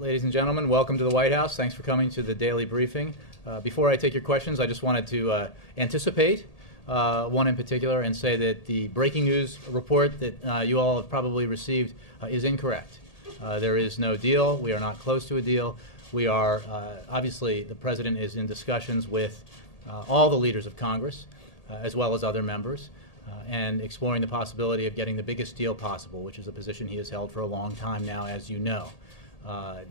Ladies and gentlemen, welcome to the White House. Thanks for coming to the daily briefing. Before I take your questions, I just wanted to anticipate one in particular and say that the breaking news report that you all have probably received is incorrect. There is no deal. We are not close to a deal. We are, obviously, the President is in discussions with all the leaders of Congress, as well as other members, and exploring the possibility of getting the biggest deal possible, which is a position he has held for a long time now, as you know.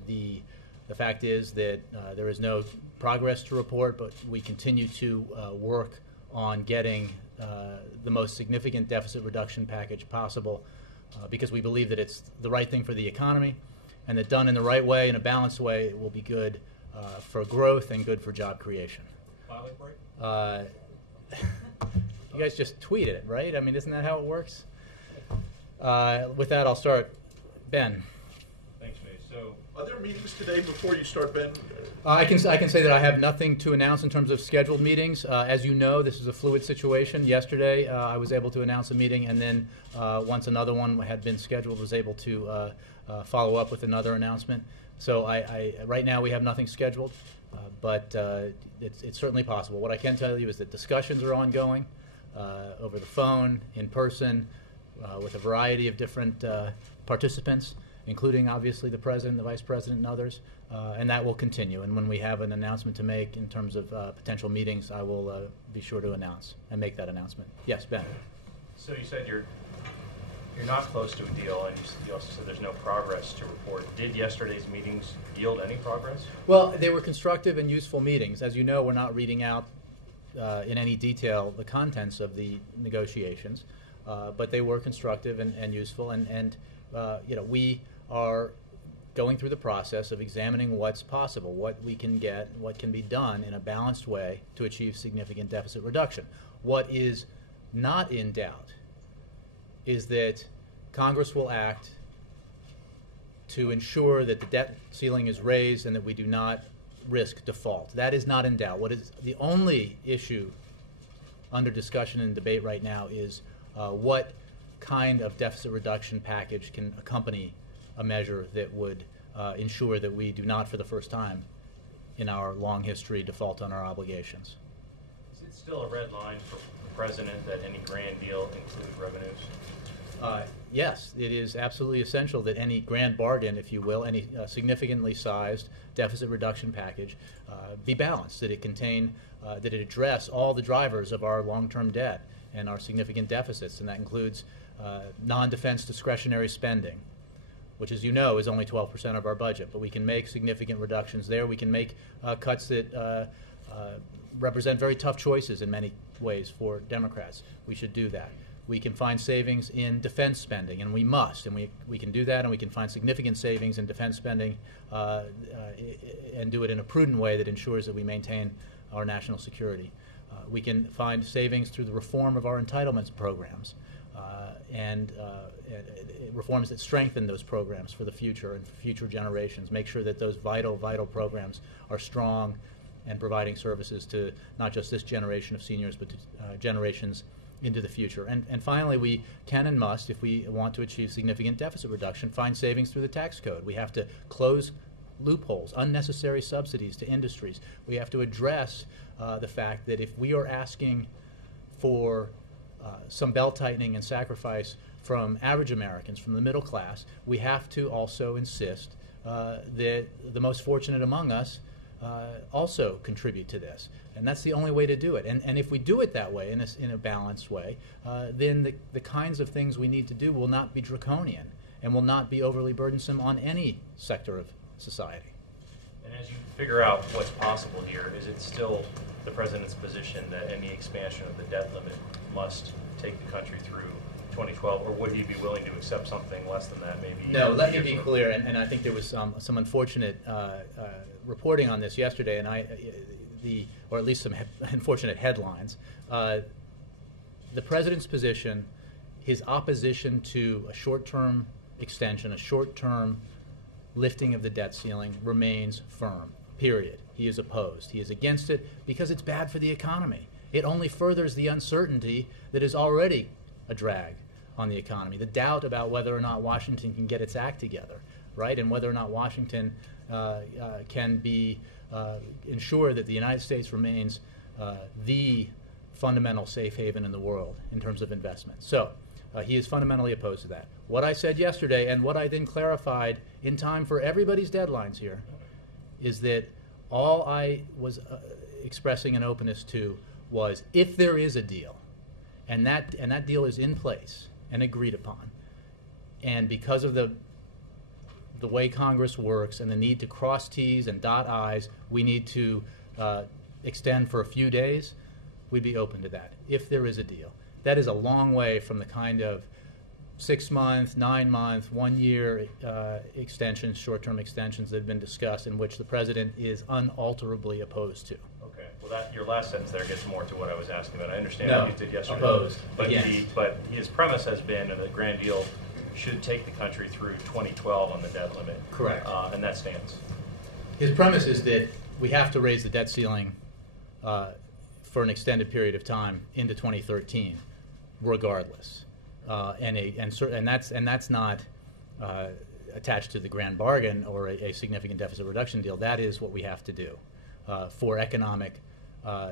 The fact is that there is no progress to report, but we continue to work on getting the most significant deficit reduction package possible because we believe that it's the right thing for the economy and that done in the right way, in a balanced way, it will be good for growth and good for job creation. You guys just tweeted it, right? I mean, isn't that how it works? With that, I'll start. Ben. Thanks, May. So, are there meetings today before you start, Ben? I can say that I have nothing to announce in terms of scheduled meetings. As you know, this is a fluid situation. Yesterday, I was able to announce a meeting, and then once another one had been scheduled, was able to follow up with another announcement. So right now we have nothing scheduled, but it's certainly possible. What I can tell you is that discussions are ongoing over the phone, in person, with a variety of different participants, including obviously the President, the Vice President, and others, and that will continue. And when we have an announcement to make in terms of potential meetings, I will be sure to announce and make that announcement. Yes, Ben. So you said you're not close to a deal, and you also said there's no progress to report. Did yesterday's meetings yield any progress? Well, they were constructive and useful meetings. As you know, we're not reading out in any detail the contents of the negotiations, but they were constructive and useful, and we are going through the process of examining what's possible, what we can get, what can be done in a balanced way to achieve significant deficit reduction. What is not in doubt is that Congress will act to ensure that the debt ceiling is raised and that we do not risk default. That is not in doubt. What is the only issue under discussion and debate right now is what kind of deficit reduction package can accompany a measure that would ensure that we do not, for the first time in our long history, default on our obligations. Is it still a red line for the President that any grand deal include revenues? Yes, it is absolutely essential that any grand bargain, if you will, any significantly sized deficit reduction package be balanced, that it contain, that it address all the drivers of our long-term debt and our significant deficits, and that includes non-defense discretionary spending, which, as you know, is only 12% of our budget, but we can make significant reductions there. We can make cuts that represent very tough choices in many ways for Democrats. We should do that. We can find savings in defense spending, and we must, and we can do that, and we can find significant savings in defense spending and do it in a prudent way that ensures that we maintain our national security. We can find savings through the reform of our entitlements programs and reforms that strengthen those programs for the future and for future generations, make sure that those vital programs are strong and providing services to not just this generation of seniors, but to generations into the future. And finally, we can and must, if we want to achieve significant deficit reduction, find savings through the tax code. We have to close loopholes, unnecessary subsidies to industries. We have to address the fact that if we are asking for some belt-tightening and sacrifice from average Americans, from the middle class, we have to also insist that the most fortunate among us also contribute to this. And that's the only way to do it. And if we do it that way, in a balanced way, then the kinds of things we need to do will not be draconian and will not be overly burdensome on any sector of society. And as you figure out what's possible here, is it still the President's position that any expansion of the debt limit must take the country through 2012, or would he be willing to accept something less than that, maybe? No, let me be clear, and I think there was some unfortunate reporting on this yesterday, and or at least some unfortunate headlines. The President's position, his opposition to a short-term extension, a short-term lifting of the debt ceiling remains firm, period. He is opposed. He is against it because it's bad for the economy. It only furthers the uncertainty that is already a drag on the economy, the doubt about whether or not Washington can get its act together. right? And whether or not Washington can ensure that the United States remains the fundamental safe haven in the world in terms of investment. So he is fundamentally opposed to that. What I said yesterday and what I then clarified in time for everybody's deadlines here is that all I was expressing an openness to was if there is a deal, and that deal is in place and agreed upon, and because of the way Congress works and the need to cross T's and dot I's, we need to extend for a few days, we'd be open to that if there is a deal. That is a long way from the kind of 6-month, 9-month, 1-year extensions, short-term extensions that have been discussed, in which the president is unalterably opposed to. Okay. Well, your last sentence there gets more to what I was asking about. I understand No, what you did yesterday. opposed. But, Against. but his premise has been that the Grand Deal should take the country through 2012 on the debt limit. Correct. And that stands. His premise is that we have to raise the debt ceiling for an extended period of time into 2013, regardless. And that's not attached to the grand bargain or a significant deficit reduction deal. That is what we have to do for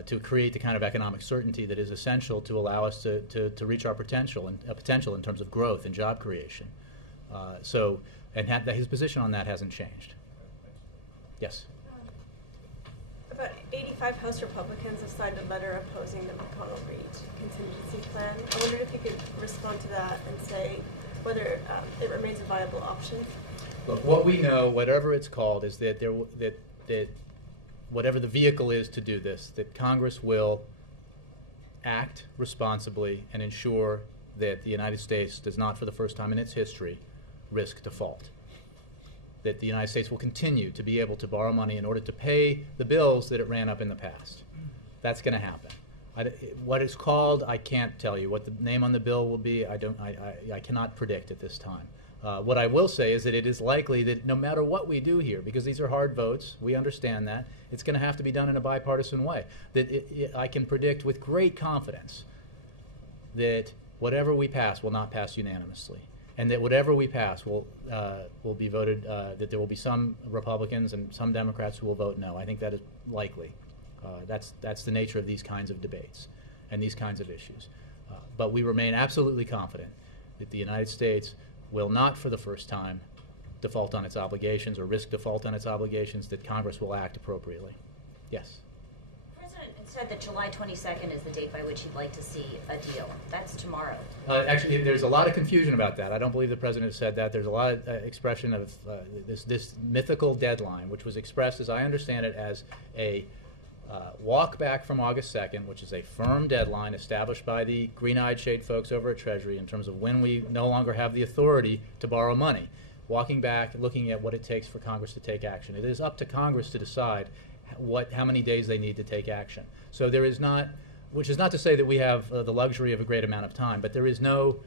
to create the kind of economic certainty that is essential to allow us to reach our potential in terms of growth and job creation. His position on that hasn't changed. Yes. About 85 House Republicans have signed a letter opposing the McConnell-Reed contingency plan. I wondered if you could respond to that and say whether it remains a viable option. Look, what we know, whatever it's called, is that that whatever the vehicle is to do this, that Congress will act responsibly and ensure that the United States does not, for the first time in its history, risk default. That the United States will continue to be able to borrow money in order to pay the bills that it ran up in the past. That's going to happen. What it's called, I can't tell you. What the name on the bill will be, I cannot predict at this time. What I will say is that it is likely that no matter what we do here, because these are hard votes, we understand that, it's going to have to be done in a bipartisan way. That I can predict with great confidence that whatever we pass will not pass unanimously, and that whatever we pass will be voted, that there will be some Republicans and some Democrats who will vote no. I think that is likely. That's the nature of these kinds of debates and these kinds of issues. But we remain absolutely confident that the United States will not, for the first time, default on its obligations or risk default on its obligations, that Congress will act appropriately. Yes? The President said that July 22nd is the date by which he'd like to see a deal. That's tomorrow. Actually, there's a lot of confusion about that. I don't believe the President has said that. There's a lot of expression of this mythical deadline, which was expressed, as I understand it, as a walk back from August 2nd, which is a firm deadline established by the green-eyed shade folks over at Treasury in terms of when we no longer have the authority to borrow money. Walking back, looking at what it takes for Congress to take action. It is up to Congress to decide how many days they need to take action. So there is not, which is not to say that we have the luxury of a great amount of time, but there is no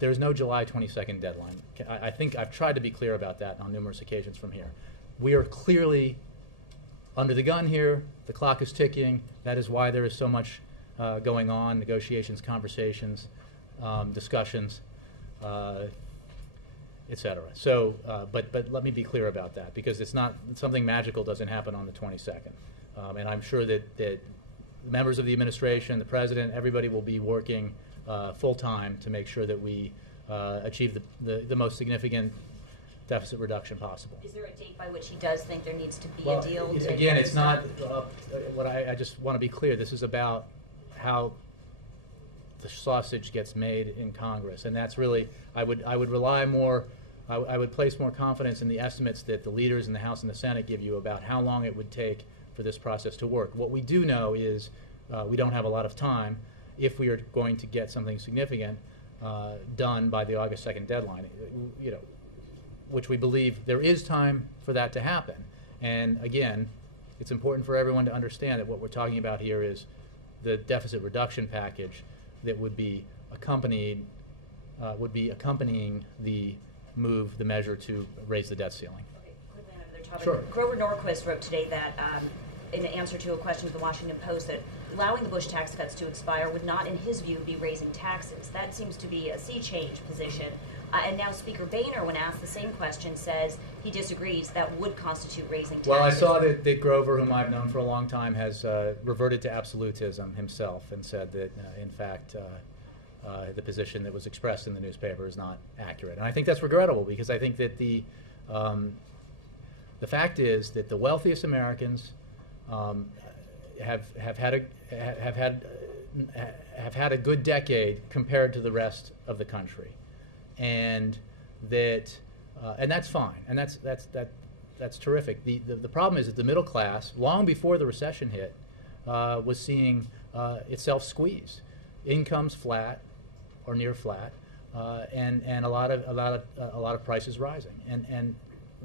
July 22nd deadline. I think I've tried to be clear about that on numerous occasions from here. We are clearly under the gun here. The clock is ticking. That is why there is so much going on, negotiations, conversations, discussions, et cetera. So, but let me be clear about that, because it's not something magical doesn't happen on the 22nd. And I'm sure that members of the administration, the President, everybody will be working full time to make sure that we achieve the most significant deficit reduction possible. Is there a date by which he does think there needs to be Well, a deal? again, it's not what I just want to be clear. This is about how the sausage gets made in Congress, and that's really I would rely more. I would place more confidence in the estimates that the leaders in the House and the Senate give you about how long it would take for this process to work. What we do know is we don't have a lot of time if we are going to get something significant done by the August 2nd deadline. Which we believe there is time for that to happen. And again, it's important for everyone to understand that what we're talking about here is the deficit reduction package that would be accompanying the measure to raise the debt ceiling. Okay, quickly on another topic. Sure. Grover Norquist wrote today that in answer to a question to the Washington Post that allowing the Bush tax cuts to expire would not, in his view, be raising taxes. That seems to be a sea change position. And now Speaker Boehner, when asked the same question, says he disagrees. That would constitute raising taxes. Well, I saw that Grover, whom I've known for a long time, has reverted to absolutism himself and said that, in fact, the position that was expressed in the newspaper is not accurate. And I think that's regrettable, because I think that the fact is that the wealthiest Americans have had a good decade compared to the rest of the country, and that's fine, and that's terrific. The problem is that the middle class, long before the recession hit, was seeing itself squeezed, incomes flat or near flat, and a lot of prices rising, and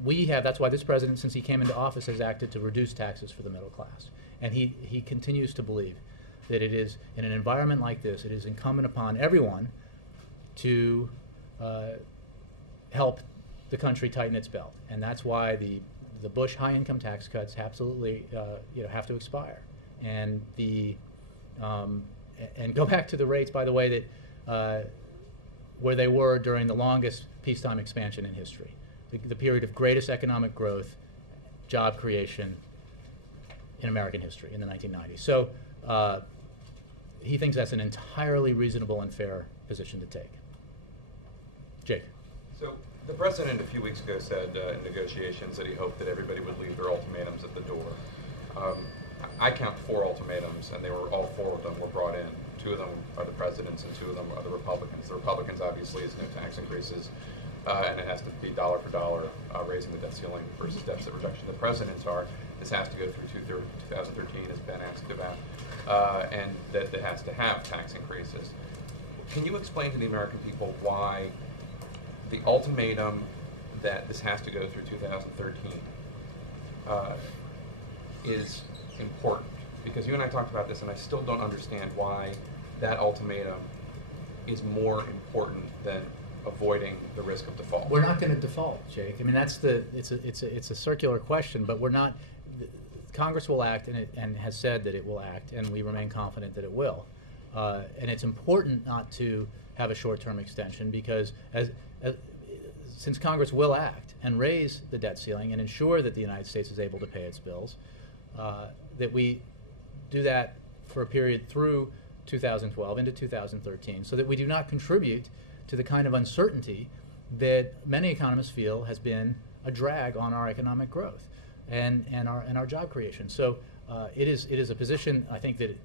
that's why this president, since he came into office, has acted to reduce taxes for the middle class, and he continues to believe that it is, in an environment like this, it is incumbent upon everyone to help the country tighten its belt, and that's why the Bush high-income tax cuts absolutely have to expire, and and go back to the rates, by the way, that where they were during the longest peacetime expansion in history, the period of greatest economic growth, job creation in American history in the 1990s. So he thinks that's an entirely reasonable and fair position to take. Jake. So the president a few weeks ago said in negotiations that he hoped that everybody would leave their ultimatums at the door. I count 4 ultimatums, and all 4 of them were brought in. 2 of them are the president's, and 2 of them are the Republicans. The Republicans, obviously, is no tax increases, and it has to be dollar for dollar raising the debt ceiling versus deficit reduction. The president's are, this has to go through 2013, as Ben asked about, and that it has to have tax increases. Can you explain to the American people why the ultimatum that this has to go through 2013 is important? Because you and I talked about this, and I still don't understand why that ultimatum is more important than avoiding the risk of default. We're not going to default, Jake. I mean, it's a circular question, but we're not. Congress will act, and has said that it will act, and we remain confident that it will. And it's important not to have a short-term extension, because since Congress will act and raise the debt ceiling and ensure that the United States is able to pay its bills, that we do that for a period through 2012 into 2013, so that we do not contribute to the kind of uncertainty that many economists feel has been a drag on our economic growth and our job creation. So it is a position, I think, that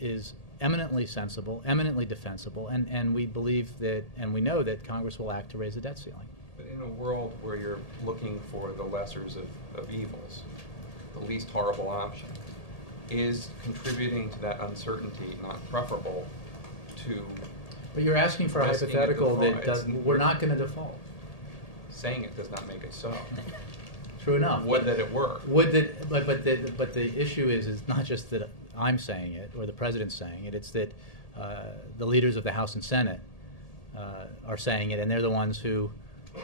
is eminently sensible, eminently defensible, and we believe that, and we know that Congress will act to raise the debt ceiling. But in a world where you're looking for the lessers of evils, the least horrible option, is contributing to that uncertainty not preferable to? But you're asking for a hypothetical that we're not going to default. Saying it does not make it so. True enough. Would that it were. Would that? But the issue is not just that I'm saying it or the president's saying it. It's that the leaders of the House and Senate are saying it, and they're the ones who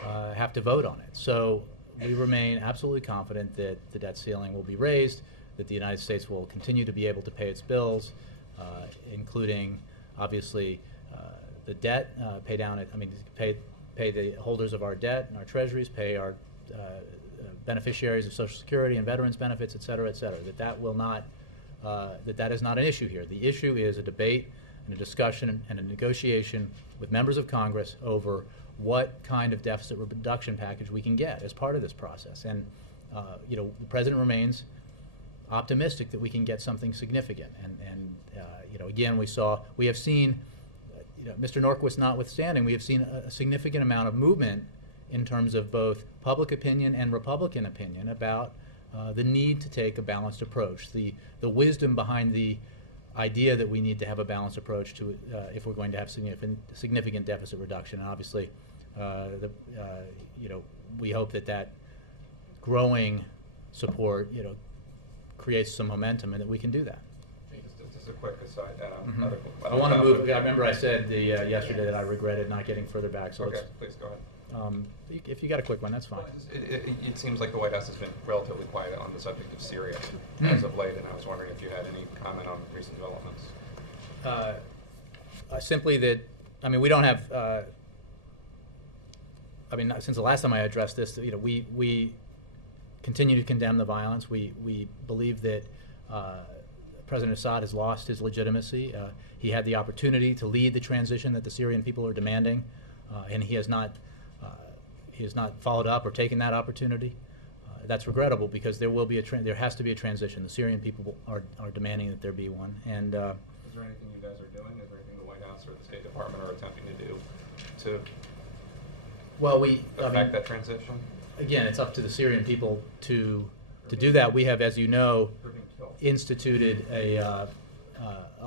have to vote on it. So we remain absolutely confident that the debt ceiling will be raised, that the United States will continue to be able to pay its bills, including obviously the debt, pay the holders of our debt and our treasuries, pay our beneficiaries of Social Security and veterans benefits, et cetera, et cetera. That will not, that is not an issue here. The issue is a debate and a discussion and a negotiation with members of Congress over what kind of deficit reduction package we can get as part of this process. And the president remains optimistic that we can get something significant. And again, we have seen, Mr. Norquist notwithstanding, we have seen a significant amount of movement in terms of both public opinion and Republican opinion about the need to take a balanced approach, the wisdom behind the idea that we need to have a balanced approach to if we're going to have significant deficit reduction. And obviously, we hope that growing support, creates some momentum, and that we can do that. Just a quick aside. I want to move. I remember I said yesterday that I regretted not getting further back. So okay, please go ahead. If you got a quick one, that's fine. It seems like the White House has been relatively quiet on the subject of Syria as of late, and I was wondering if you had any comment on recent developments. Simply that, we don't have I mean, since the last time I addressed this, we continue to condemn the violence. We believe that President Assad has lost his legitimacy. He had the opportunity to lead the transition that the Syrian people are demanding, and he has not followed up or taken that opportunity. That's regrettable because there will be there has to be a transition. The Syrian people are demanding that there be one. And is there anything you guys are doing? Is there anything the White House or the State Department are attempting to do to affect that transition? Again, it's up to the Syrian people to do that. We have, as you know, instituted a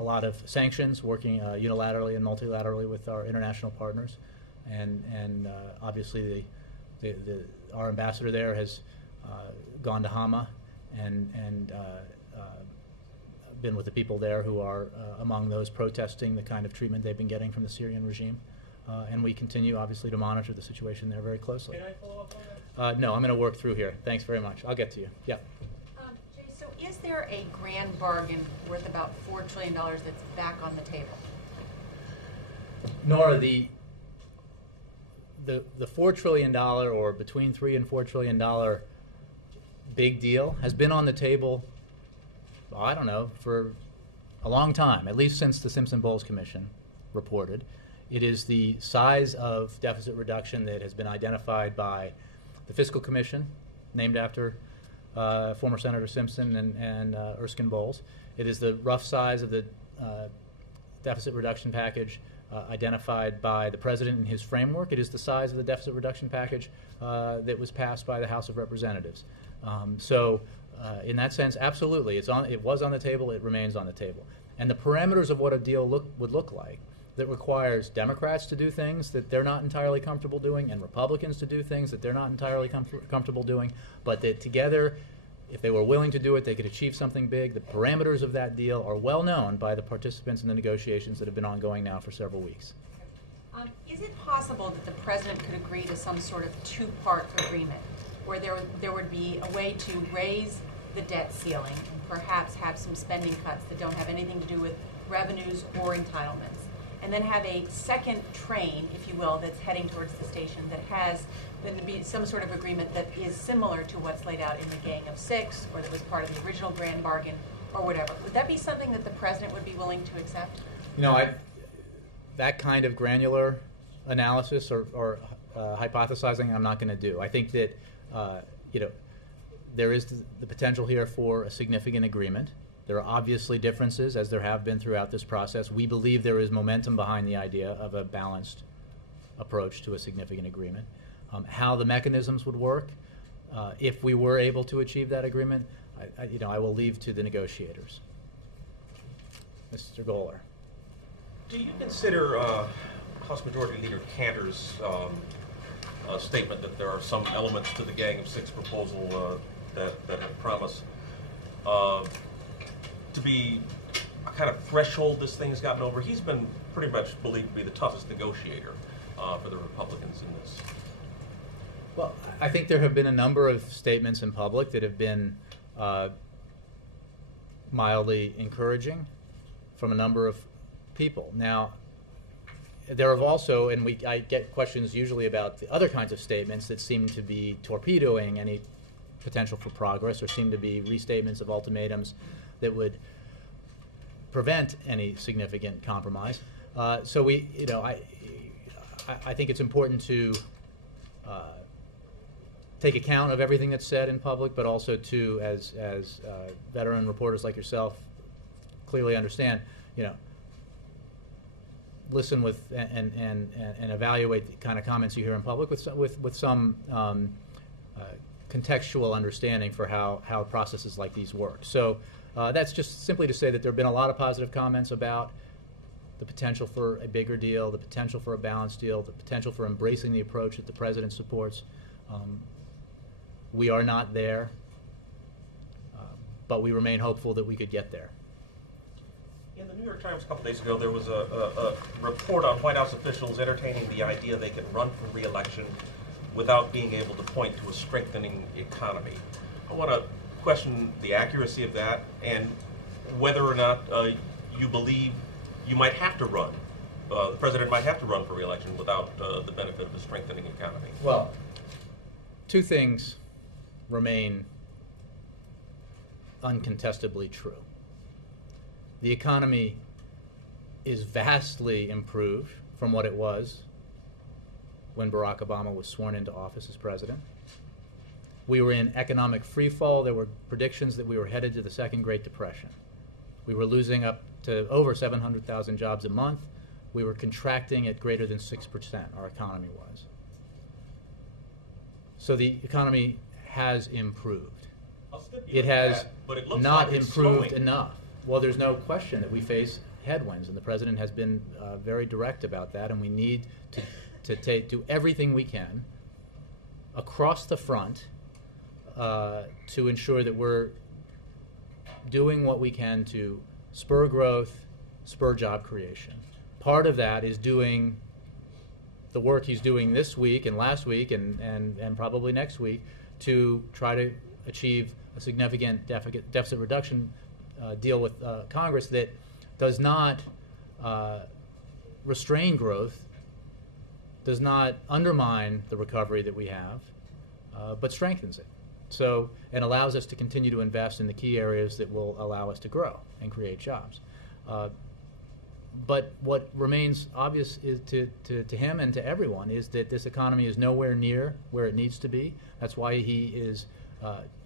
lot of sanctions, working unilaterally and multilaterally with our international partners, and obviously our ambassador there has gone to Hama and been with the people there who are among those protesting the kind of treatment they've been getting from the Syrian regime. And we continue, obviously, to monitor the situation there very closely. Can I follow up on that? No, I'm going to work through here. Thanks very much. I'll get to you. Yeah. Jay, so is there a grand bargain worth about $4 trillion that's back on the table? Nora, the $4 trillion or between $3 and $4 trillion big deal has been on the table, I don't know, for a long time, at least since the Simpson-Bowles Commission reported. It is the size of deficit reduction that has been identified by the Fiscal Commission, named after former Senator Simpson and Erskine Bowles. It is the rough size of the deficit reduction package identified by the President in his framework. It is the size of the deficit reduction package that was passed by the House of Representatives. In that sense, absolutely, it was on the table, it remains on the table. And the parameters of what a deal would look like that requires Democrats to do things that they're not entirely comfortable doing and Republicans to do things that they're not entirely comfortable doing, but that together, if they were willing to do it, they could achieve something big. The parameters of that deal are well known by the participants in the negotiations that have been ongoing now for several weeks. Is it possible that the President could agree to some sort of two-part agreement where there would be a way to raise the debt ceiling and perhaps have some spending cuts that don't have anything to do with revenues or entitlements, and then have a second train, if you will, that's heading towards the station that has then to be some sort of agreement that is similar to what's laid out in the Gang of Six or that was part of the original grand bargain or whatever? Would that be something that the President would be willing to accept? That kind of granular analysis or hypothesizing I'm not going to do. I think that there is the potential here for a significant agreement. There are obviously differences, as there have been throughout this process. We believe there is momentum behind the idea of a balanced approach to a significant agreement. How the mechanisms would work, if we were able to achieve that agreement, I will leave to the negotiators. Mr. Gohler. Do you consider House Majority Leader Cantor's statement that there are some elements to the Gang of Six proposal that have promise to be a kind of threshold this thing has gotten over? He's been pretty much believed to be the toughest negotiator for the Republicans in this. Well, I think there have been a number of statements in public that have been mildly encouraging from a number of people. Now, there have also, and I get questions usually about the other kinds of statements that seem to be torpedoing any potential for progress or seem to be restatements of ultimatums that would prevent any significant compromise. So I think it's important to take account of everything that's said in public, but also to, as veteran reporters like yourself clearly understand, listen with and evaluate the kind of comments you hear in public with some contextual understanding for how processes like these work. So that's just simply to say that there have been a lot of positive comments about the potential for a bigger deal, the potential for a balanced deal, the potential for embracing the approach that the President supports. We are not there, but we remain hopeful that we could get there. In the New York Times a couple days ago, there was a report on White House officials entertaining the idea they can run for re-election without being able to point to a strengthening economy. I want to question the accuracy of that and whether or not you believe you might have to run the president might have to run for re-election without the benefit of a strengthening economy. Well, two things remain uncontestably true. The economy is vastly improved from what it was when Barack Obama was sworn into office as president. We were in economic freefall. There were predictions that we were headed to the second Great Depression. We were losing up to over 700,000 jobs a month. We were contracting at greater than 6%, our economy was. So the economy has improved. It has but it looks not like it's improved slowing. enough. Well, there's no question that we face headwinds, and the president has been very direct about that, and we need to do everything we can across the front to ensure that we're doing what we can to spur growth, spur job creation. Part of that is doing the work he's doing this week and last week and probably next week to try to achieve a significant deficit reduction deal with Congress that does not restrain growth, does not undermine the recovery that we have, but strengthens it. So, and allows us to continue to invest in the key areas that will allow us to grow and create jobs. But what remains obvious is to him and to everyone is that this economy is nowhere near where it needs to be. That's why he is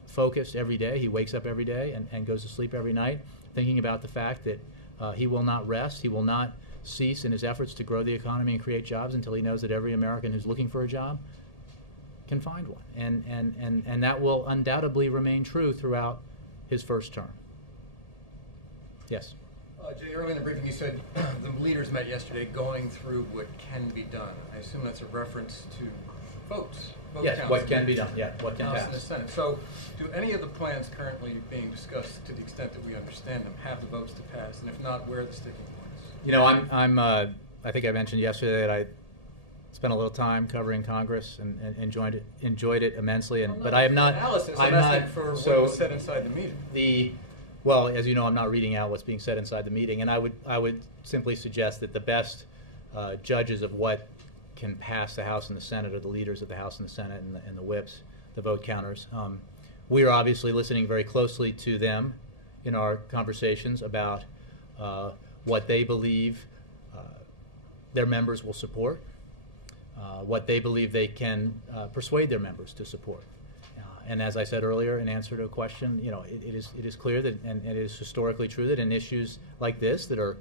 focused every day. He wakes up every day and goes to sleep every night thinking about the fact that he will not rest. He will not cease in his efforts to grow the economy and create jobs until he knows that every American who's looking for a job can find one. And that will undoubtedly remain true throughout his first term. Yes? Jay, earlier in the briefing you said the leaders met yesterday going through what can be done. I assume that's a reference to votes. Vote Yes, counts. what can be done, yeah, what can House and the pass. Senate. So do any of the plans currently being discussed, to the extent that we understand them, have the votes to pass? And if not, where are the sticking points? You know, I think I mentioned yesterday that I spent a little time covering Congress and enjoyed it immensely. But I am not. Analysis. I'm I'm not. asking for So what was said inside the meeting. Well, as you know, I'm not reading out what's being said inside the meeting, and I would simply suggest that the best judges of what can pass the House and the Senate are the leaders of the House and the Senate and the whips, the vote counters. We are obviously listening very closely to them in our conversations about what they believe their members will support, what they believe they can persuade their members to support. And as I said earlier, in answer to a question, you know, it is clear that, and it is historically true that in issues like this that are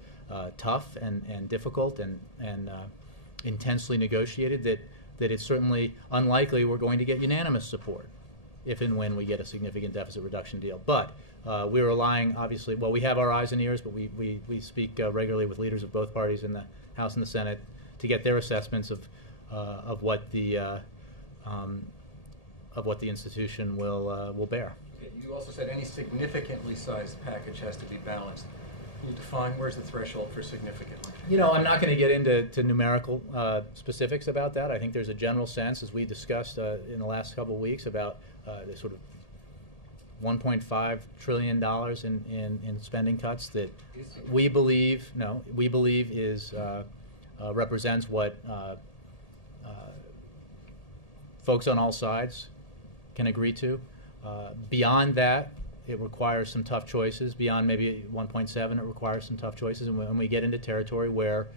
tough and difficult and intensely negotiated, that it's certainly unlikely we're going to get unanimous support if and when we get a significant deficit reduction deal. But we're relying, obviously, well, we have our eyes and ears, but we speak regularly with leaders of both parties in the House and the Senate to get their assessments of what the institution will bear. Okay, you also said any significantly sized package has to be balanced. Can you define where's the threshold for significantly? You know, I'm not going to get into numerical specifics about that. I think there's a general sense, as we discussed in the last couple of weeks, about the sort of $1.5 trillion in spending cuts that we believe is represents what folks on all sides can agree to. Beyond that, it requires some tough choices. Beyond maybe 1.7, it requires some tough choices. And when we get into territory where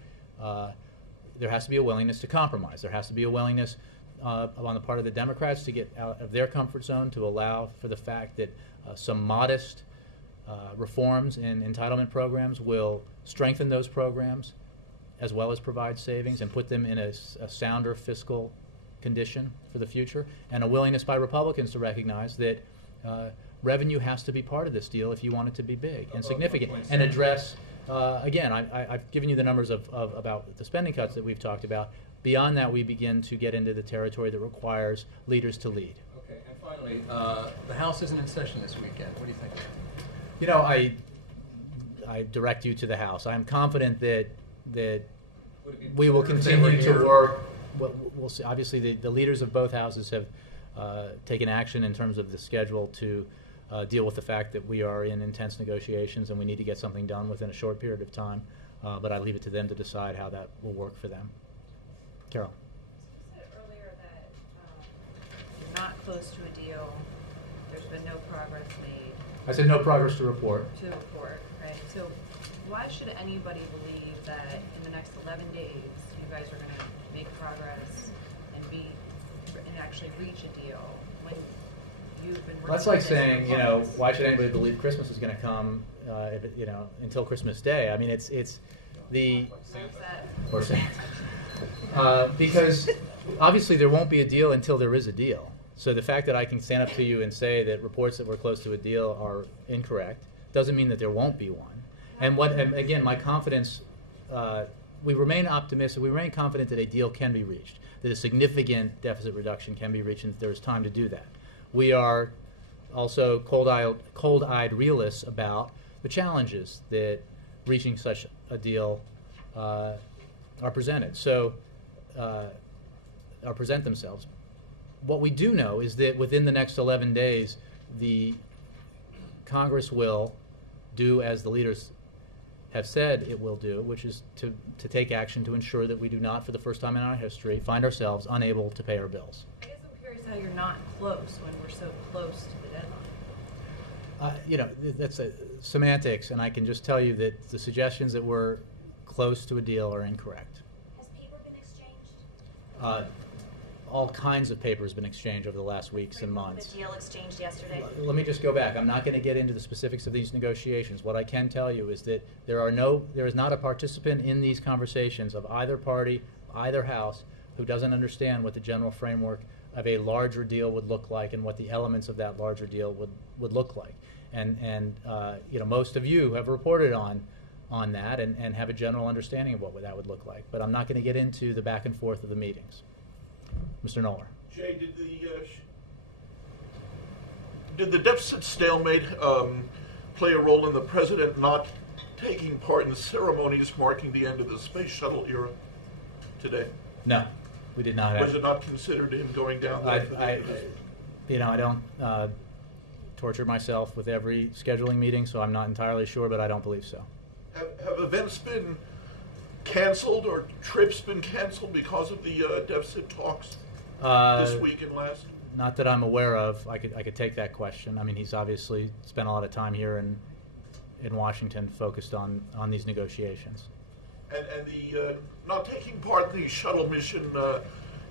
there has to be a willingness to compromise, there has to be a willingness on the part of the Democrats to get out of their comfort zone to allow for the fact that some modest reforms in entitlement programs will strengthen those programs as well as provide savings and put them in a sounder fiscal condition for the future, and a willingness by Republicans to recognize that revenue has to be part of this deal if you want it to be big and significant and address, again, I've given you the numbers of about the spending cuts that we've talked about. Beyond that, we begin to get into the territory that requires leaders to lead. Okay, and finally, the House isn't in session this weekend. What do you think? You know, I direct you to the House. I'm confident that we will continue to work. We'll see. Obviously, the leaders of both houses have taken action in terms of the schedule to deal with the fact that we are in intense negotiations and we need to get something done within a short period of time. but I leave it to them to decide how that will work for them. Carol. You said earlier that you're not close to a deal. There's been no progress made. I said no progress to report. Right? So why should anybody believe that in the next 11 days you guys are going to make progress and actually reach a deal when you've been working That's like on this saying, for months? why should anybody believe Christmas is going to come, if it, until Christmas Day? I mean, it's the or Santa. Because obviously there won't be a deal until there is a deal. So the fact that I can stand up to you and say that reports that we're close to a deal are incorrect doesn't mean that there won't be one. And again, my confidence, we remain optimistic, we remain confident that a deal can be reached, that a significant deficit reduction can be reached, and that there's time to do that. We are also cold-eyed realists about the challenges that reaching such a deal are presented. So, present themselves. What we do know is that within the next 11 days, the Congress will do as the leaders have said it will do, which is to take action to ensure that we do not, for the first time in our history, find ourselves unable to pay our bills. I guess I'm curious how you're not close when we're so close to the deadline. That's semantics, and I can just tell you that the suggestions that we're close to a deal are incorrect. Has paper been exchanged? All kinds of paper has been exchanged over the last weeks and months. The deal exchanged yesterday? Let me just go back. I'm not going to get into the specifics of these negotiations. What I can tell you is that there is not a participant in these conversations of either party, either house, who doesn't understand what the general framework of a larger deal would look like and what the elements of that larger deal would look like. And most of you have reported on that and have a general understanding of what that would look like. But I'm not going to get into the back and forth of the meetings. Mr. Knoller. Jay, did the deficit stalemate play a role in the president not taking part in ceremonies marking the end of the space shuttle era today? No, we did not. Was it not considered him going down there? I don't torture myself with every scheduling meeting, so I'm not entirely sure, but I don't believe so. Have events been canceled or trips been canceled because of the deficit talks this week and last? Not that I'm aware of. I could take that question. I mean, he's obviously spent a lot of time here in Washington focused on these negotiations. And the not taking part in the shuttle mission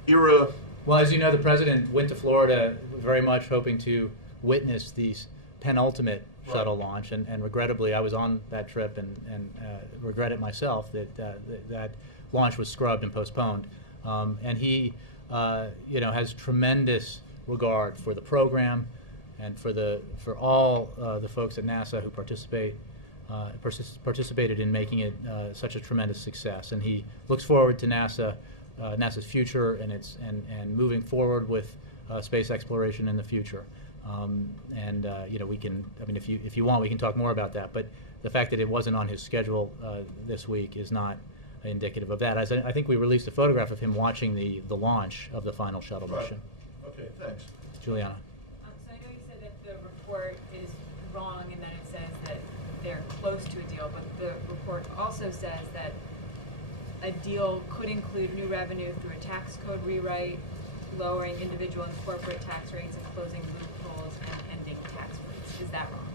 era. Well, as you know, the president went to Florida very much hoping to witness these penultimate shuttle launch, and regrettably, I was on that trip and regret it myself that that launch was scrubbed and postponed. And he, has tremendous regard for the program and for all the folks at NASA who participated in making it such a tremendous success. And he looks forward to NASA's future and moving forward with space exploration in the future. We can. I mean, if you want, we can talk more about that. But the fact that it wasn't on his schedule this week is not indicative of that. As I think we released a photograph of him watching the launch of the final shuttle mission. Okay, thanks. Juliana. So I know you said that the report is wrong and that it says that they're close to a deal, but the report also says that a deal could include new revenue through a tax code rewrite, lowering individual and corporate tax rates, and closing loopholes and ending tax rates. Is that wrong?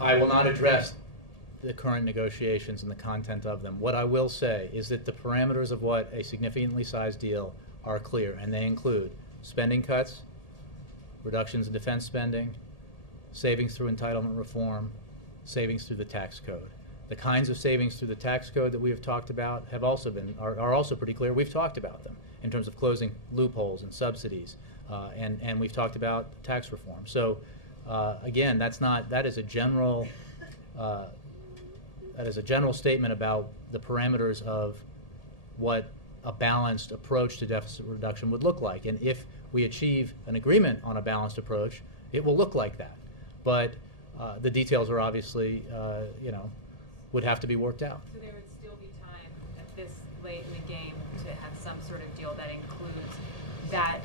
I will not address the current negotiations and the content of them. What I will say is that the parameters of what a significantly sized deal are clear, and they include spending cuts, reductions in defense spending, savings through entitlement reform, savings through the tax code. The kinds of savings through the tax code that we have talked about have also are also pretty clear. We've talked about them in terms of closing loopholes and subsidies, and we've talked about tax reform. So again, that is a general statement about the parameters of what a balanced approach to deficit reduction would look like. And if we achieve an agreement on a balanced approach, it will look like that. But the details are obviously, would have to be worked out. So there would still be time at this late in the game to have some sort of deal that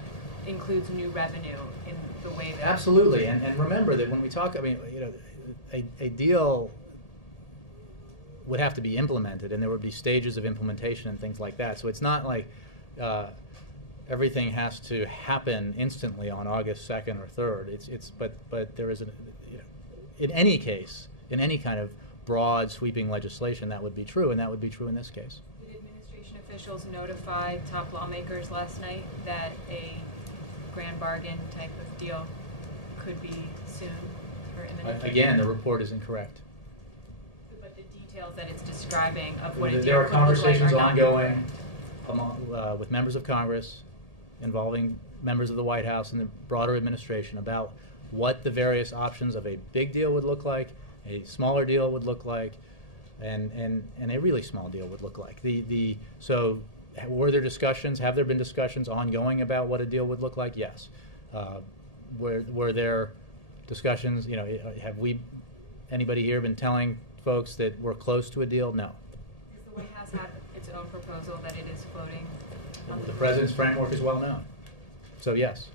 includes new revenue in the way that... Absolutely. And remember that when we talk, a deal would have to be implemented, and there would be stages of implementation and things like that. So it's not like everything has to happen instantly on August 2nd or 3rd. But there is in any case, in any kind of broad sweeping legislation, that would be true, and that would be true in this case. Did administration officials notify top lawmakers last night that a grand bargain type of deal could be soon or imminent? Again, the report is incorrect. But the details that it's describing of what a deal There are could look like conversations are not ongoing with members of Congress, involving members of the White House and the broader administration, about what the various options of a big deal would look like, a smaller deal would look like, and a really small deal would look like. So were there discussions? Have there been discussions ongoing about what a deal would look like? Yes. Were there discussions? Have anybody here been telling folks that we're close to a deal? No. Does the White House have its own proposal that it is floating? The president's framework is well known. So yes.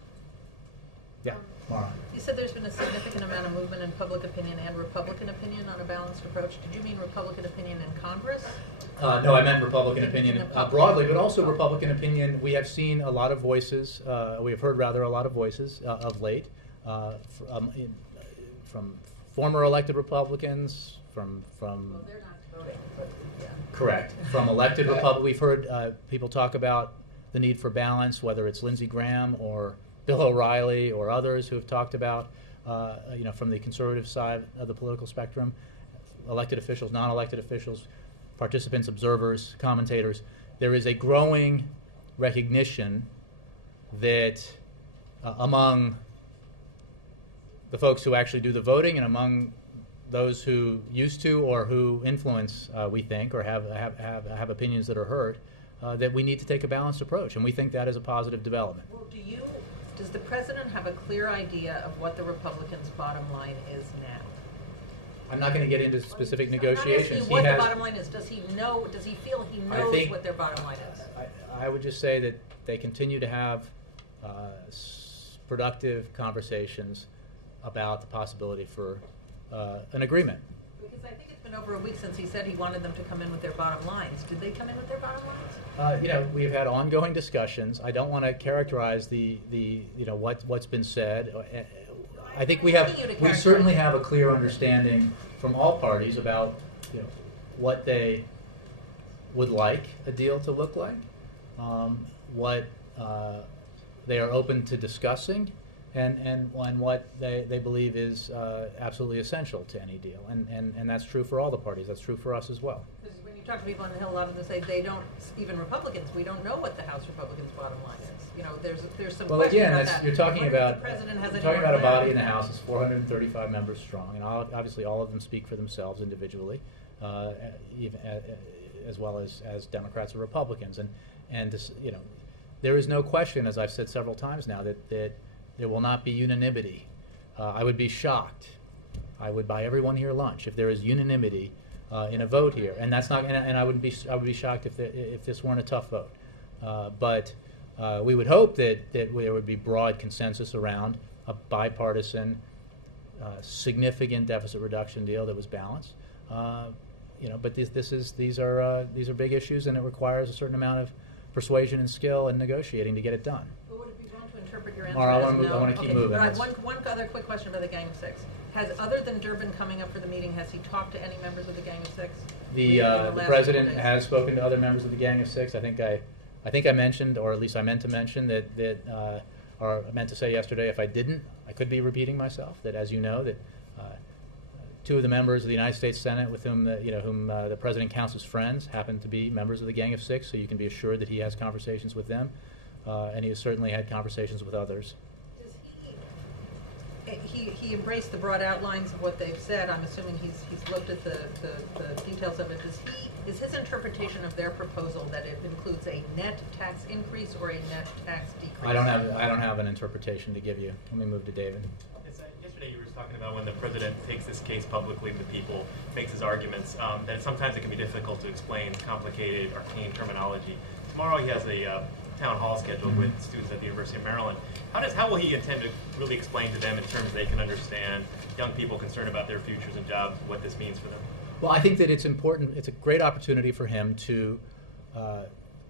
Yeah, Mara. You said there's been a significant amount of movement in public opinion and Republican opinion on a balanced approach. Did you mean Republican opinion in Congress? No, I meant Republican opinion broadly, but also Republican opinion. We have seen a lot of voices, we have heard rather a lot of voices of late from former elected Republicans, from Well, they're not voting, but yeah. Correct. From elected Republicans. We've heard people talk about the need for balance, whether it's Lindsey Graham or Bill O'Reilly or others who have talked about, from the conservative side of the political spectrum, elected officials, non-elected officials, participants, observers, commentators. There is a growing recognition that among the folks who actually do the voting and among those who used to or who influence, we think, or have opinions that are heard, that we need to take a balanced approach, and we think that is a positive development. Well, does the president have a clear idea of what the Republicans' bottom line is now? I'm not going to get into specific I'm not negotiations. asking what the bottom line is. Does he know? Does he feel he knows what their bottom line is? I would just say that they continue to have productive conversations about the possibility for an agreement. Because I think it's been over a week since he said he wanted them to come in with their bottom lines. Did they come in with their bottom lines? We've had ongoing discussions. I don't want to characterize what's been said. I think we certainly have a clear understanding from all parties about what they would like a deal to look like, what they are open to discussing, and what they believe is absolutely essential to any deal. And that's true for all the parties. That's true for us as well. Because when you talk to people on the Hill, a lot of them say they don't, even Republicans, we don't know what the House Republicans' bottom line is. There's some question about that. You're talking about a body in the House that's 435 members strong, and obviously all of them speak for themselves individually, even as well as Democrats or Republicans. And there is no question, as I've said several times now, that there will not be unanimity. I would be shocked. I would buy everyone here lunch if there is unanimity in a vote here, and that's not. And I would be shocked if this weren't a tough vote. But we would hope that there would be broad consensus around a bipartisan, significant deficit reduction deal that was balanced. But these are big issues, and it requires a certain amount of persuasion and skill and negotiating to get it done. But would it be wrong to interpret your answer I as no? want to keep moving. But I have one other quick question about the Gang of Six. Other than Durbin coming up for the meeting, has he talked to any members of the Gang of Six? The president has spoken to other members of the Gang of Six. I think I mentioned, or at least I meant to mention or meant to say yesterday. If I didn't, I could be repeating myself. That, as you know, that two of the members of the United States Senate with whom the president counts as friends happen to be members of the Gang of Six. So you can be assured that he has conversations with them, and he has certainly had conversations with others. He embraced the broad outlines of what they've said. I'm assuming he's looked at the details of it. Is his interpretation of their proposal that it includes a net tax increase or a net tax decrease? I don't have an interpretation to give you. Let me move to David. Yesterday you were talking about when the president takes this case publicly to people, makes his arguments, that sometimes it can be difficult to explain complicated, arcane terminology. Tomorrow he has a town hall scheduled with students at the University of Maryland. How will he intend to really explain to them in terms they can understand, young people concerned about their futures and jobs, what this means for them? Well, I think that it's important. It's a great opportunity for him to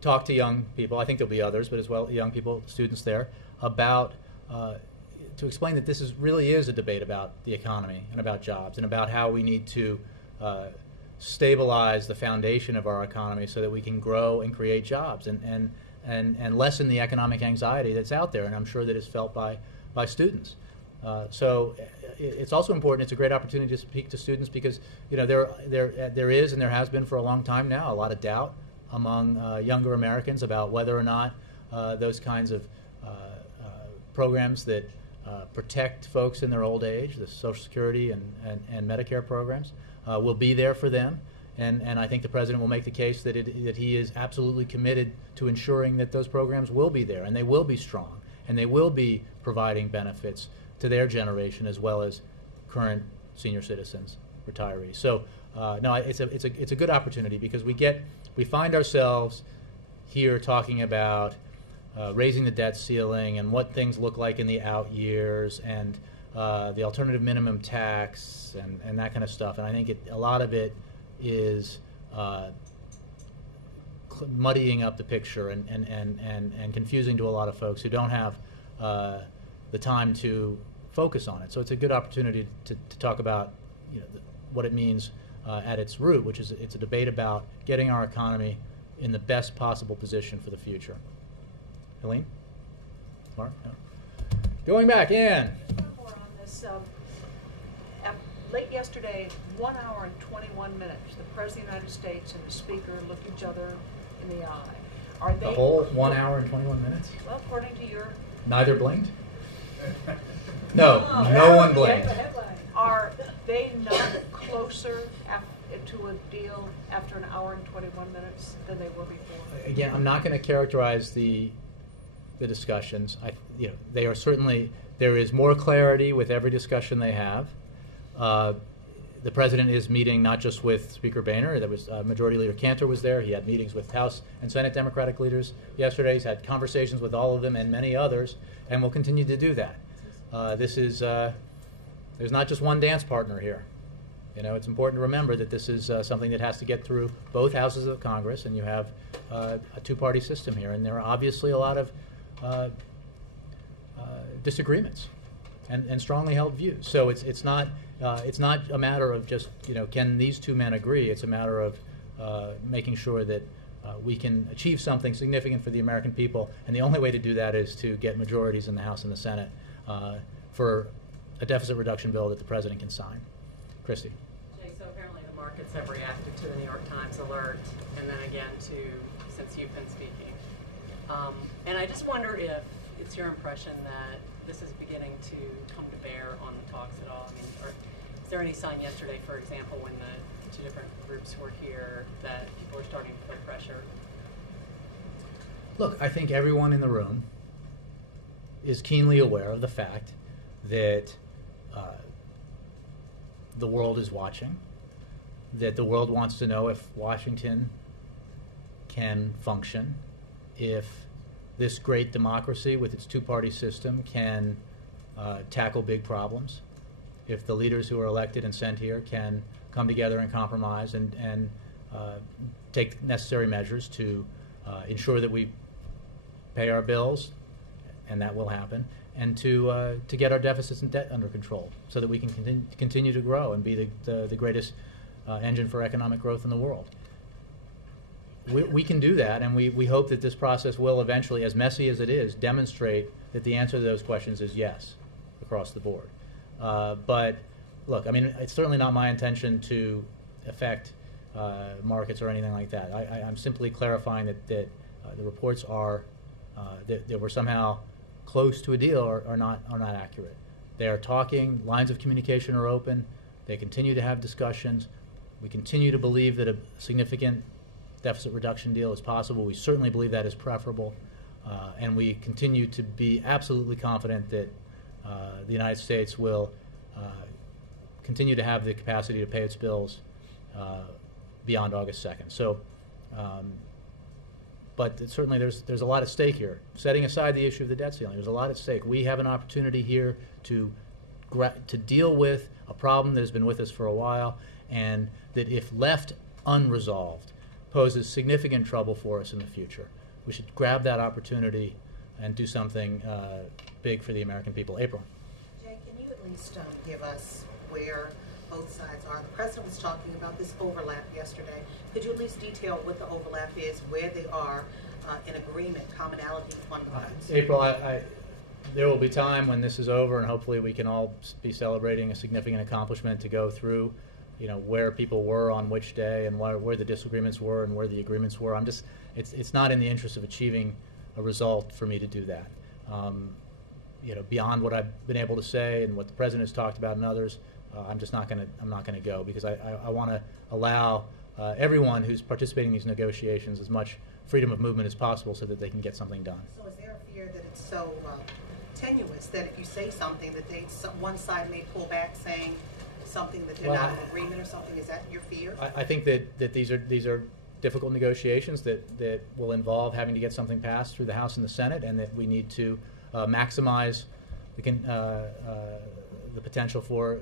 talk to young people. I think there'll be others, but as well young people, students there, about to explain that this really is a debate about the economy and about jobs and about how we need to stabilize the foundation of our economy so that we can grow and create jobs and lessen the economic anxiety that's out there, and I'm sure that is felt by students. So it's also important. It's a great opportunity to speak to students because there is and there has been for a long time now a lot of doubt among younger Americans about whether or not those kinds of programs that protect folks in their old age, the Social Security and Medicare programs, will be there for them. And I think the President will make the case that he is absolutely committed to ensuring that those programs will be there and they will be strong and they will be providing benefits to their generation as well as current senior citizens, retirees. So no, it's a good opportunity because we find ourselves here talking about raising the debt ceiling and what things look like in the out years and the alternative minimum tax and that kind of stuff. And I think a lot of it is muddying up the picture and confusing to a lot of folks who don't have the time to focus on it. So it's a good opportunity to talk about what it means at its root, which is it's a debate about getting our economy in the best possible position for the future. Helene? Mark? No? Going back, Ann. More on this. Late yesterday, 1 hour and 21 minutes, the President of the United States and the Speaker looked each other in the eye. Are they The whole 1 hour and 21 minutes? Well, according to your... Neither blinked? No, no one blinked. Are they not closer to a deal after an hour and 21 minutes than they were before? Again, I'm not going to characterize the discussions. They are certainly, there is more clarity with every discussion they have. The President is meeting not just with Speaker Boehner. There was Majority Leader Cantor was there. He had meetings with House and Senate Democratic leaders yesterday. He's had conversations with all of them and many others, and will continue to do that. There's not just one dance partner here. It's important to remember that this is something that has to get through both houses of Congress, and you have a two-party system here, and there are obviously a lot of disagreements and strongly held views. So it's not a matter of just can these two men agree. It's a matter of making sure that we can achieve something significant for the American people, and the only way to do that is to get majorities in the House and the Senate for a deficit reduction bill that the President can sign. Christy. Jay, so apparently the markets have reacted to the New York Times alert, and then again since you've been speaking. And I just wonder if it's your impression that this is beginning to come to bear on the talks at all. I mean, is there any sign yesterday, for example, when the two different groups were here, that people are starting to feel pressure? Look, I think everyone in the room is keenly aware of the fact that the world is watching, that the world wants to know if Washington can function, if this great democracy with its two-party system can tackle big problems, if the leaders who are elected and sent here can come together and compromise and take necessary measures to ensure that we pay our bills, and that will happen, and to get our deficits and debt under control so that we can continue to grow and be the greatest engine for economic growth in the world. We can do that, and we hope that this process will eventually, as messy as it is, demonstrate that the answer to those questions is yes across the board. But look, I mean, it's certainly not my intention to affect markets or anything like that. I'm simply clarifying that the reports are that we're somehow close to a deal are not accurate. They are talking. Lines of communication are open. They continue to have discussions. We continue to believe that a significant deficit reduction deal is possible. We certainly believe that is preferable, and we continue to be absolutely confident that the United States will continue to have the capacity to pay its bills beyond August 2nd. So, but certainly there's a lot at stake here. Setting aside the issue of the debt ceiling, there's a lot at stake. We have an opportunity here to to deal with a problem that has been with us for a while, and that if left unresolved poses significant trouble for us in the future. We should grab that opportunity and do something big for the American people. April. Jay, can you at least give us where both sides are? The president was talking about this overlap yesterday. Could you at least detail what the overlap is, where they are in agreement, commonality on lines? April, there will be time when this is over, and hopefully we can all be celebrating a significant accomplishment to go through, where people were on which day and where the disagreements were and where the agreements were. It's not in the interest of achieving a result for me to do that. Beyond what I've been able to say and what the president has talked about and others, I'm not going to go, because I want to allow everyone who's participating in these negotiations as much freedom of movement as possible so that they can get something done. So is there a fear that it's so tenuous that if you say something that one side may pull back saying something that they're not in agreement or something? Is that your fear? I think that these are difficult negotiations that will involve having to get something passed through the House and the Senate, and that we need to maximize the potential for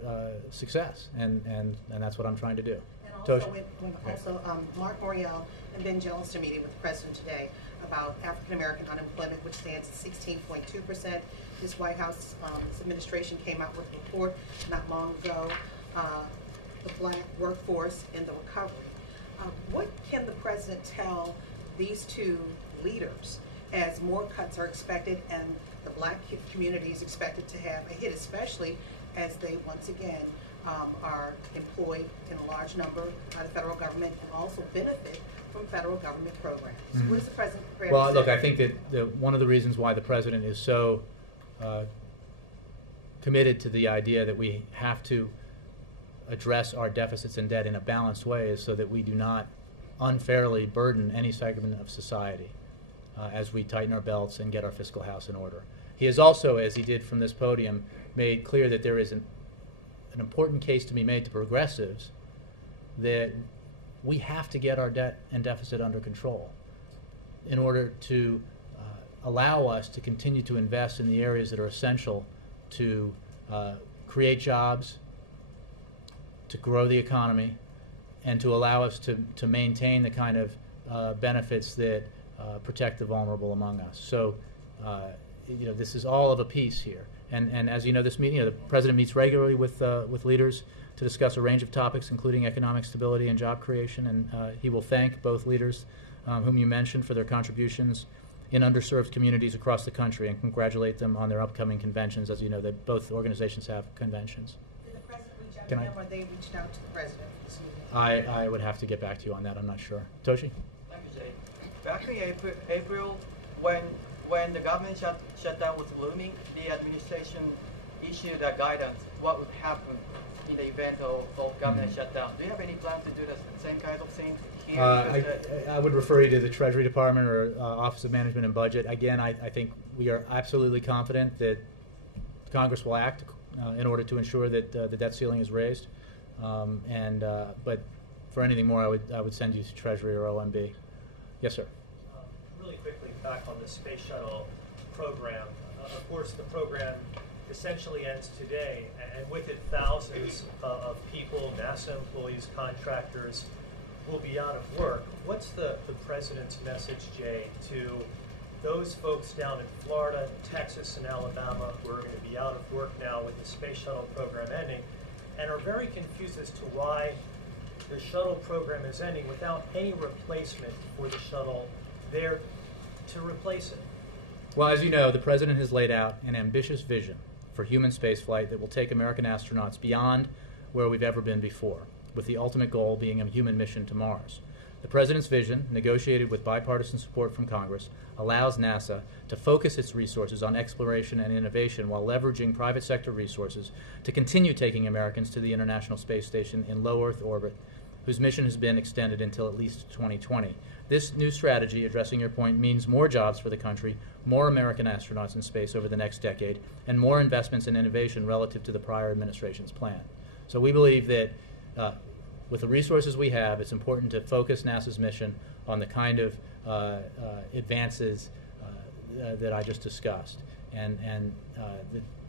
success, and that's what I'm trying to do. And also, Mark Morial and Ben Jones are meeting with the president today about African American unemployment, which stands at 16.2%. This White House administration came out with a report not long ago, the black workforce in the recovery. What can the president tell these two leaders as more cuts are expected and the black community is expected to have a hit, especially as they once again are employed in a large number by the federal government and also benefit from federal government programs? Mm-hmm. What is the president prepared to say? Look, I think that one of the reasons why the president is so committed to the idea that we have to address our deficits and debt in a balanced way is so that we do not unfairly burden any segment of society as we tighten our belts and get our fiscal house in order. He has also, as he did from this podium, made clear that there is an important case to be made to progressives that we have to get our debt and deficit under control in order to allow us to continue to invest in the areas that are essential to create jobs, to grow the economy, and to allow us to maintain the kind of benefits that protect the vulnerable among us. So, this is all of a piece here. And as you know, this meeting, the president meets regularly with leaders to discuss a range of topics, including economic stability and job creation. And he will thank both leaders whom you mentioned for their contributions in underserved communities across the country and congratulate them on their upcoming conventions. As you know, that both organizations have conventions. Did the president reach out to them, or they reached out to the president for this meeting? I would have to get back to you on that. I'm not sure. Toshi? Thank you, Jay. Back in April when the government shutdown was looming, the administration issued a guidance what would happen in the event of government shutdown. Do you have any plan to do the same kind of thing here? I would refer you to the Treasury Department or Office of Management and Budget. Again, I think we are absolutely confident that Congress will act in order to ensure that the debt ceiling is raised. But for anything more, I would send you to Treasury or OMB. Yes, sir. Really quickly, back on the space shuttle program. Of course, the program essentially ends today, and with it, thousands of people, NASA employees, contractors, will be out of work. What's the president's message, Jay, to those folks down in Florida, Texas, and Alabama who are going to be out of work now with the space shuttle program ending, and are very confused as to why the shuttle program is ending without any replacement for the shuttle there to replace it? Well, as you know, the president has laid out an ambitious vision for human spaceflight that will take American astronauts beyond where we've ever been before, with the ultimate goal being a human mission to Mars. The president's vision, negotiated with bipartisan support from Congress, allows NASA to focus its resources on exploration and innovation while leveraging private sector resources to continue taking Americans to the International Space Station in low Earth orbit, whose mission has been extended until at least 2020. This new strategy, addressing your point, means more jobs for the country, more American astronauts in space over the next decade, and more investments in innovation relative to the prior administration's plan. So we believe that with the resources we have, it's important to focus NASA's mission on the kind of advances that I just discussed. And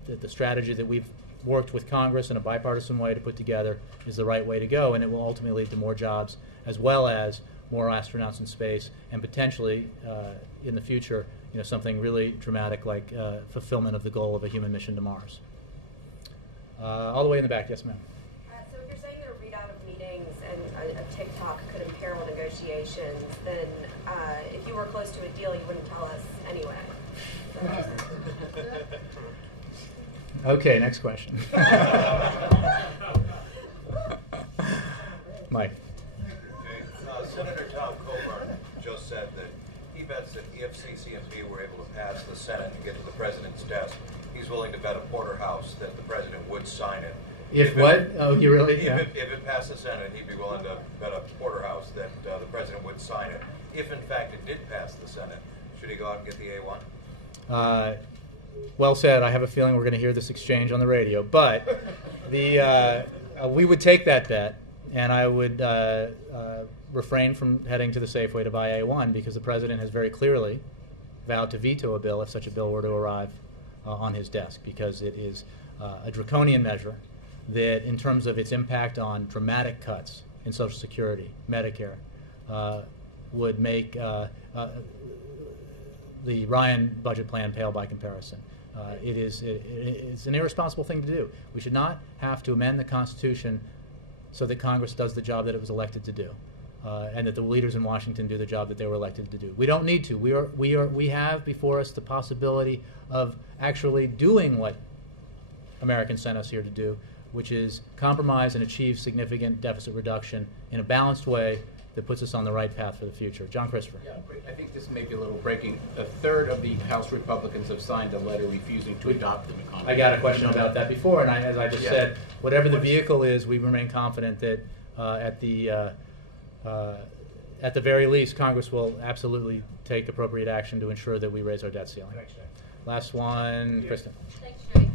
the strategy that we've worked with Congress in a bipartisan way to put together is the right way to go, and it will ultimately lead to more jobs as well as more astronauts in space, and potentially in the future, something really dramatic like fulfillment of the goal of a human mission to Mars. All the way in the back, yes, ma'am. So if you're saying that a readout of meetings and a TikTok could imperil negotiations, then if you were close to a deal, you wouldn't tell us anyway. Okay, next question. Mike. Senator Tom Coburn just said that he bets that if CCMP were able to pass the Senate and get to the president's desk, he's willing to bet a porterhouse that the president would sign it. If what? Oh, you really? If, Yeah. if it passed the Senate, he'd be willing to bet a porterhouse that the president would sign it. If in fact it did pass the Senate, should he go out and get the A1? Well said. I have a feeling we're going to hear this exchange on the radio. But we would take that bet, and I would refrain from heading to the Safeway to buy A1 because the president has very clearly vowed to veto a bill if such a bill were to arrive on his desk, because it is a draconian measure that, in terms of its impact on dramatic cuts in Social Security, Medicare, would make the Ryan budget plan pale by comparison. It's an irresponsible thing to do. We should not have to amend the Constitution so that Congress does the job that it was elected to do, and that the leaders in Washington do the job that they were elected to do. We don't need to. We have before us the possibility of actually doing what Americans sent us here to do, which is compromise and achieve significant deficit reduction in a balanced way that puts us on the right path for the future. John Christopher. Yeah, I think this may be a little breaking. A third of the House Republicans have signed a letter refusing to adopt the McConnell. I got a question about that before, and as I just said, whatever the vehicle is, we remain confident that at the very least, Congress will absolutely take appropriate action to ensure that we raise our debt ceiling. Thanks, Jay. Last one, Kristen. Thanks, Jay.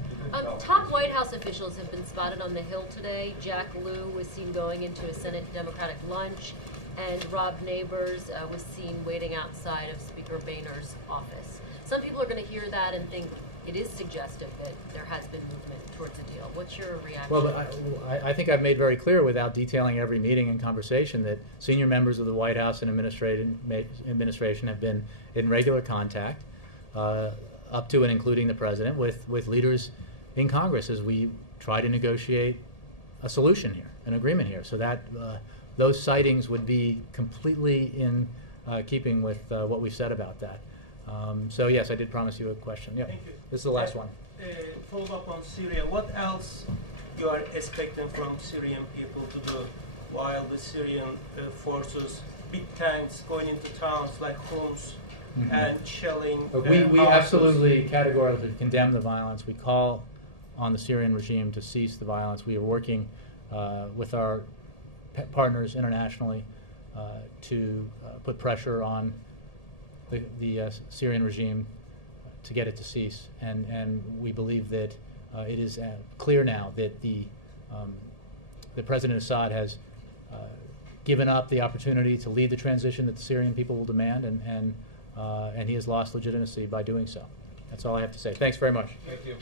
Top White House officials have been spotted on the Hill today. Jack Lew was seen going into a Senate Democratic lunch, and Rob Neighbors was seen waiting outside of Speaker Boehner's office. Some people are going to hear that and think it is suggestive that there has been movement towards a deal. What's your reaction? Well, I think I've made very clear, without detailing every meeting and conversation, that senior members of the White House and administration have been in regular contact, up to and including the president, with leaders in Congress as we try to negotiate a solution here, an agreement here. So that those sightings would be completely in keeping with what we said about that. So yes, I did promise you a question. Yeah, Thank you. This is the last one. Follow up on Syria. What else you are expecting from Syrian people to do while the Syrian forces, big tanks going into towns like Homs and shelling? We absolutely categorically condemn the violence. We call on the Syrian regime to cease the violence. We are working with our partners internationally to put pressure on the Syrian regime to get it to cease, and we believe that it is clear now that the President Assad has given up the opportunity to lead the transition that the Syrian people will demand, and he has lost legitimacy by doing so. That's all I have to say. Thanks very much. Thank you.